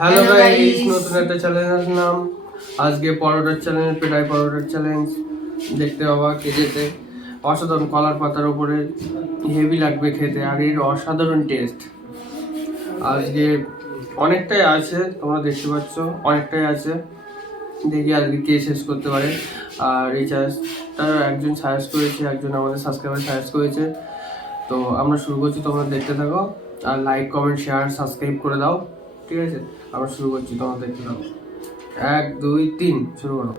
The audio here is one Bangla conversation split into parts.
হ্যালো গাইস, নতুন একটা চ্যালেঞ্জ আসলাম। আজকে পরোটার চ্যালেঞ্জ, পেটাই পরোটার চ্যালেঞ্জ দেখতে পাবা খেতে অসাধারণ। কলার পাতার উপরে হেভি লাগবে খেতে, আর এর অসাধারণ টেস্ট। আজকে অনেকটাই আছে, তোমরা দেখতে পাচ্ছ অনেকটাই আছে। দেখি আজকে কে শেষ করতে পারে। আর এই চ্যালেঞ্জটা একজন সাজেস্ট করেছে, একজন আমাদের সাবস্ক্রাইবার সাজেস্ট করেছে। তো আমরা শুরু করছি, তোমরা দেখতে থাকো। আর লাইক, কমেন্ট, শেয়ার, সাবস্ক্রাইব করে দাও। ঠিক আছে, আমরা শুরু করছি, তোমরা দেখতে থাকো। 1 2 3 শুরু করো।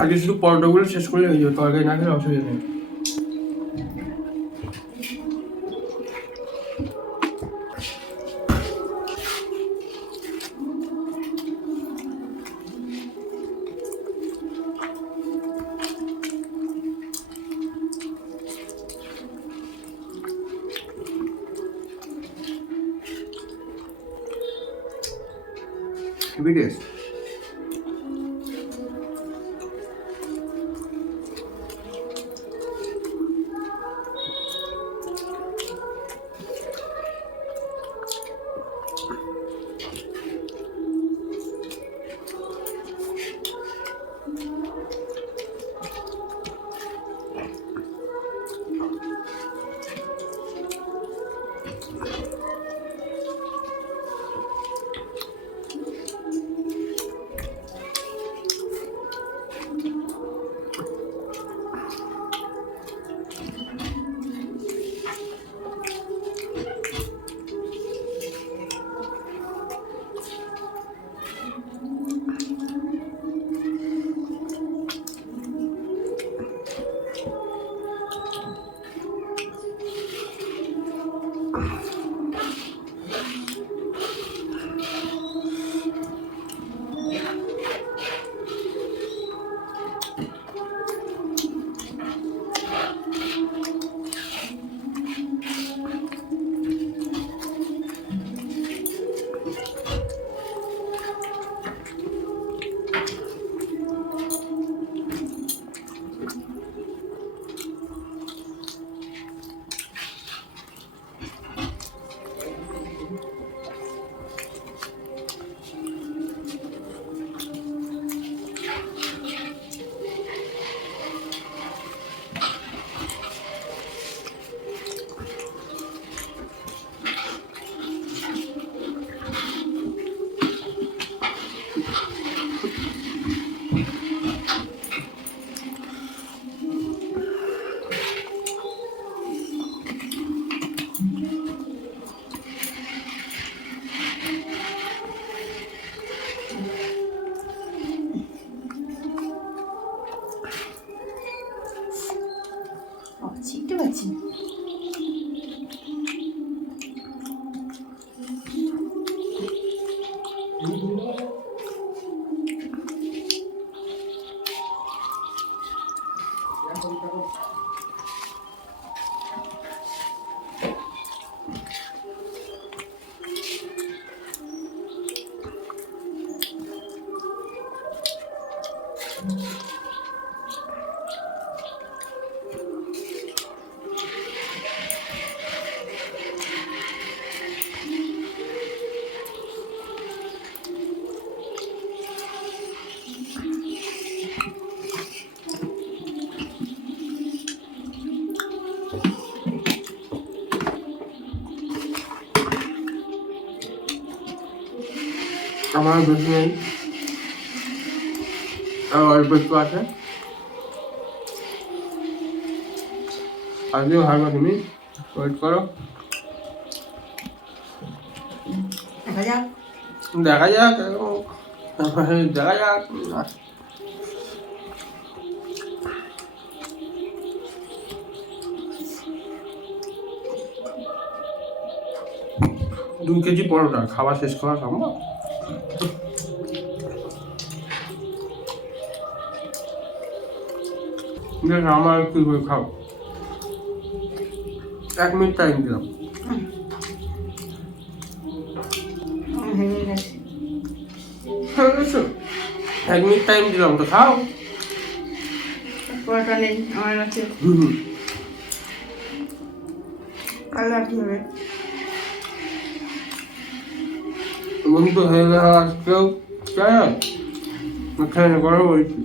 আজকে শুধু পরোটাগুলো শেষ করলে হয়ে যাবে, তরকারি না খেলে অসুবিধা নেই। Heavy taste. চিনতে পারছি না। আমার বেশি নেই, আর অল্প একটু আছে। আজকে ভালো তুমি ওয়েট করো, দেখা যাক। দেখা যাক দেখা যাক। দু কেজি পরোটা খাওয়া শেষ করা সম্ভব? দেখ আমার কি করে খাও, 1 মিনিট টাইম দিলাম। ভেঙে গেছে। 1 মিনিট টাইম দিলাম তো খাও। পরোটা নেই আমার কাছে। কালো কি হবে? বন্ধু হয়ে গেল আজকেও চাই এখানে করে বলছি।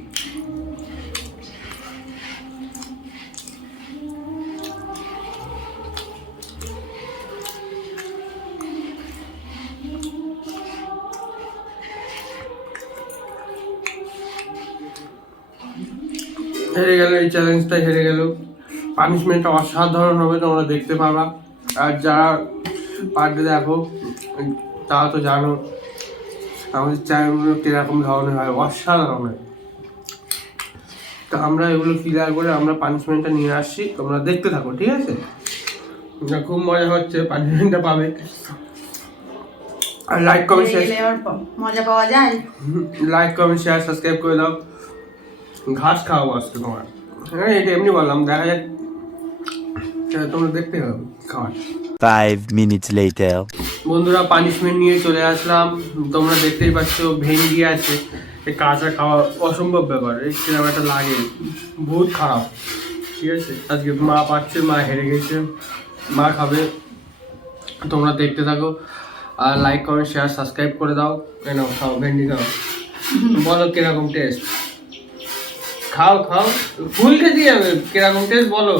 হেরে গেল, এই চ্যালেঞ্জটা হেরে গেল। পানিশমেন্টটা অসাধারণ হবে, তোমরা দেখতে পাবা। আর যারা পার্টে দেখো তারা তো জানো আমাদের চ্যানেলগুলো কিরকম ধরনের হয়, অসাধারণ হয়। তো আমরা এগুলো ক্লিয়ার করে আমরা পানিশমেন্টটা নিয়ে আসছি, তোমরা দেখতে থাকো, ঠিক আছে? খুব মজা হচ্ছে, পানিশমেন্টটা পাবে। আর লাইক কমেন্ট শেয়ার, মজা পাওয়া যায়। লাইক কমেন্ট শেয়ার সাবস্ক্রাইব করে দাও। ঘাস খাওয়াবো আজকে তোমার, হ্যাঁ এটা এমনি বললাম, দেখা যাক তোমরা দেখতে হবে খাওয়ার। 5 minutes later. বন্ধুরা পানিশমেন্ট নিয়ে চলে আসলাম। তোমরা দেখতেই পাচ্ছ ভেন্ডি আছে, এই কাঁচা খাওয়া অসম্ভব ব্যাপার, এই কিরকম একটা লাগে, বহুত খারাপ। ঠিক আছে, আজকে মা পাচ্ছে, মা হেরে গেছে, মা খাবে। তোমরা দেখতে থাকো আর লাইক কমেন্ট শেয়ার সাবস্ক্রাইব করে দাও। কেন খাও, ভেন্ডি খাও, বলো কিরকম টেস্ট। খাও খাও, ফুল খেতে যাবে, কিরকম টেস্ট বলো,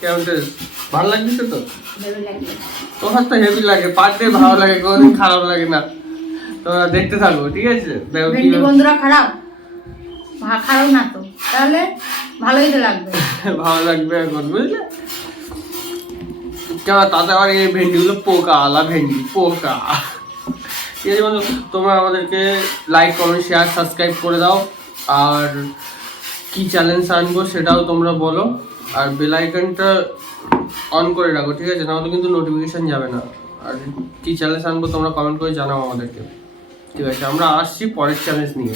কেমন টেস্ট, ভালো লাগছে তো? ভেবে লাগবে। তোমার তো হেভি লাগে, পার ডে ভালো লাগে, কোনোদিন খারাপ লাগে না। তোমরা দেখতে থাকো, ঠিক আছে? দেখো কি ভেন্ডি বন্ধুরা খারাপ? খারাপ না তো, তাহলে ভালোই তো লাগবে। ভালো লাগবে এখন, বুঝলে? কেমন তাতে আবার এই ভেন্ডিগুলো পোকা, আলা ভেন্ডি পোকা। ঠিক আছে বন্ধু, তোমরা আমাদেরকে লাইক কমেন্ট শেয়ার সাবস্ক্রাইব করে দাও। আর কি চ্যালেঞ্জ আনবো সেটাও তোমরা বলো, আর বেল আইকনটা অন করে রাখো, ঠিক আছে? নাহলে কিন্তু নোটিফিকেশন যাবে না। আর কি চ্যালেঞ্জ আনবো তোমরা কমেন্ট করে জানাও আমাদেরকে, ঠিক আছে? আমরা আসছি পরের চ্যালেঞ্জ নিয়ে।